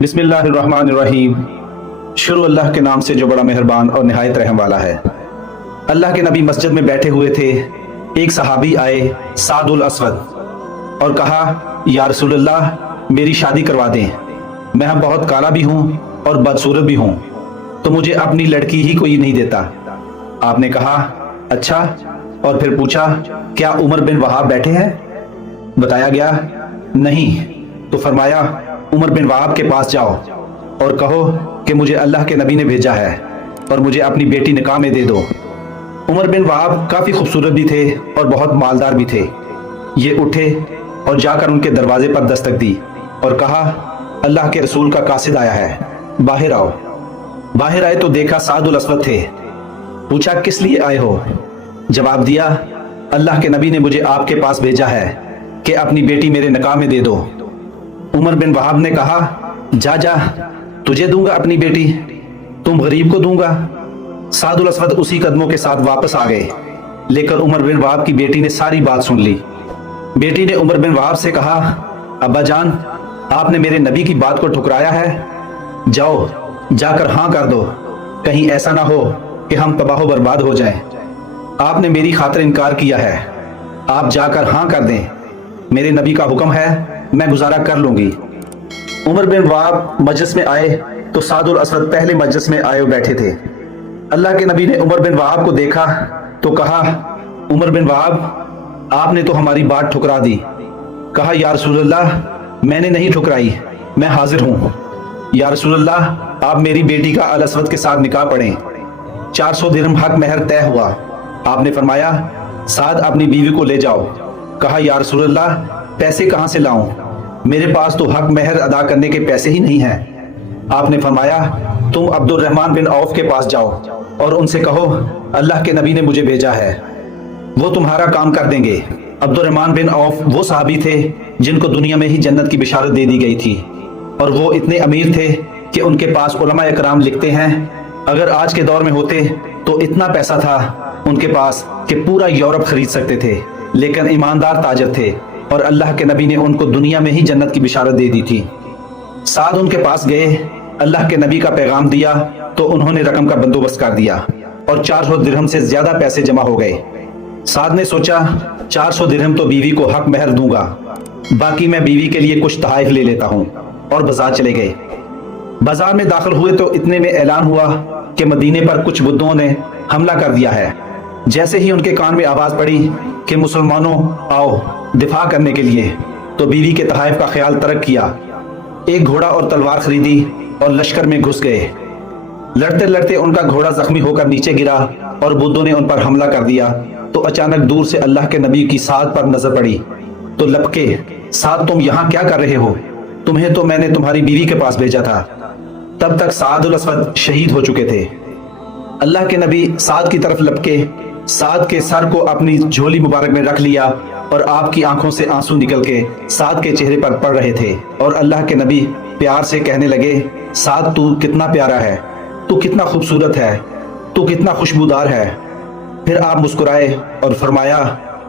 बिस्मिल्लाहिर्रहमानिर्रहीम। शुरू अल्लाह के नाम से जो बड़ा मेहरबान और निहायत रहम वाला है। अल्लाह के नबी मस्जिद में बैठे हुए थे। एक सहाबी आए सादुल अस्वद और कहा, या रसूलल्लाह, मेरी शादी करवा दें। मैं बहुत काला भी हूँ और बदसूरत भी हूँ, तो मुझे अपनी लड़की ही कोई नहीं देता। आपने कहा, अच्छा, और फिर पूछा, क्या उमर बिन वहाब बैठे हैं? बताया गया, नहीं। तो फरमाया, उमर बिन वहाब के पास जाओ और कहो कि मुझे अल्लाह के नबी ने भेजा है और मुझे अपनी बेटी निकाह में दे दो। उमर बिन वहाब काफ़ी खूबसूरत भी थे और बहुत मालदार भी थे। ये उठे और जाकर उनके दरवाजे पर दस्तक दी और कहा, अल्लाह के रसूल का कासिद आया है, बाहर आओ। बाहर आए तो देखा सादुल अस्वद थे। पूछा, किस लिए आए हो? जवाब दिया, अल्लाह के नबी ने मुझे आपके पास भेजा है कि अपनी बेटी मेरे निकाह में दे दो। उमर बिन वहाब ने कहा, जा जा, तुझे दूंगा अपनी बेटी, तुम गरीब को दूंगा। सादुल अस्वद उसी कदमों के साथ वापस आ गए, लेकर उमर बिन वहाब की बेटी ने सारी बात सुन ली। बेटी ने उमर बिन वहाब से कहा, अब्बा जान, आपने मेरे नबी की बात को ठुकराया है। जाओ, जाकर हाँ कर दो, कहीं ऐसा ना हो कि हम तबाह बर्बाद हो जाएं। आपने मेरी खातिर इनकार किया है, आप जाकर हाँ कर दें। मेरे नबी का हुक्म है, मैं गुजारा कर लूंगी। उमर बिन वहाब मजलिस में आए तो सादुल अस्वद पहले मजलिस में आए बैठे थे। अल्लाह के नबी ने उमर बिन वहाब को देखा तो कहा, उमर बिन वहाब, आपने तो हमारी बात ठुकरा दी। कहा, या रसूलल्लाह, मैंने नहीं ठुकराई, मैं हाजिर हूँ। या रसूलल्लाह, आप मेरी बेटी का अल अस्वद के साथ निकाह पढ़ें। 400 दिरहम हक महर तय हुआ। आपने फरमाया, साद अपनी बीवी को ले जाओ। कहा, या रसूलल्लाह, पैसे कहाँ से लाऊं? मेरे पास तो हक महर अदा करने के पैसे ही नहीं हैं। आपने फरमाया, तुम अब्दुर्रहमान बिन औफ के पास जाओ और उनसे कहो, अल्लाह के नबी ने मुझे भेजा है, वो तुम्हारा काम कर देंगे। अब्दुर्रहमान बिन औफ वो सहाबी थे जिनको दुनिया में ही जन्नत की बिशारत दे दी गई थी, और वो इतने अमीर थे कि उनके पास उलमा इकराम लिखते हैं, अगर आज के दौर में होते तो इतना पैसा था उनके पास कि पूरा यूरोप खरीद सकते थे। लेकिन ईमानदार ताजर थे और अल्लाह के नबी ने उनको दुनिया में ही जन्नत की बिशारत दे दी थी। साद उनके पास गए, अल्लाह के नबी का पैगाम दिया तो उन्होंने रकम का बंदोबस्त कर दिया और 400 दिरहम से ज्यादा पैसे जमा हो गए। साद ने सोचा, 400 दिरहम तो बीवी को हक महर दूंगा, बाकी मैं बीवी के लिए कुछ तहाइफ ले लेता हूँ, और बाजार चले गए। बाजार में दाखिल हुए तो इतने में ऐलान हुआ कि मदीने पर कुछ बुद्दों ने हमला कर दिया है। जैसे ही उनके कान में आवाज पड़ी कि मुसलमानों आओ दिफा करने के लिए, तो बीवी के तहाइफ का ख्याल तर्क किया, एक घोड़ा और तलवार खरीदी और लश्कर में घुस गए। लड़ते लड़ते उनका घोड़ा जख्मी होकर नीचे गिरा और बुद्दों ने उन पर हमला कर दिया। तो अचानक दूर से अल्लाह के नबी की साद पर नजर पड़ी तो लपके, साद, तुम यहाँ क्या कर रहे हो? तुम्हें तो मैंने तुम्हारी बीवी के पास भेजा था। तब तक सादुल अस्वद शहीद हो चुके थे। अल्लाह के नबी साद की तरफ लपके, साद के सर को अपनी झोली मुबारक में रख लिया और आपकी आंखों से आंसू निकल के साद के चेहरे पर पड़ रहे थे। और अल्लाह के नबी प्यार से कहने लगे, साद, तू कितना प्यारा है, तू कितना खूबसूरत है, तू कितना खुशबूदार है। फिर आप मुस्कुराए और फरमाया,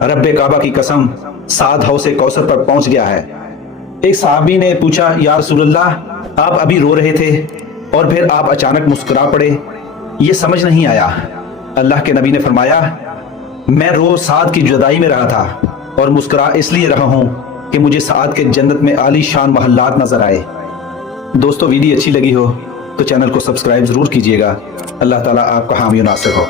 रब्बे काबा की कसम, साद हौसे कौसर पर पहुंच गया है। एक सहाबी ने पूछा, या रसूलल्लाह, आप अभी रो रहे थे और फिर आप अचानक मुस्कुरा पड़े, ये समझ नहीं आया। अल्लाह के नबी ने फरमाया, मैं रोज साद की जुदाई में रहा था और मुस्कुरा इसलिए रहा हूं कि मुझे साद के जन्नत में आली शान महल्लात नजर आए। दोस्तों, वीडियो अच्छी लगी हो तो चैनल को सब्सक्राइब जरूर कीजिएगा। अल्लाह ताला आपका हामी नासिर हो।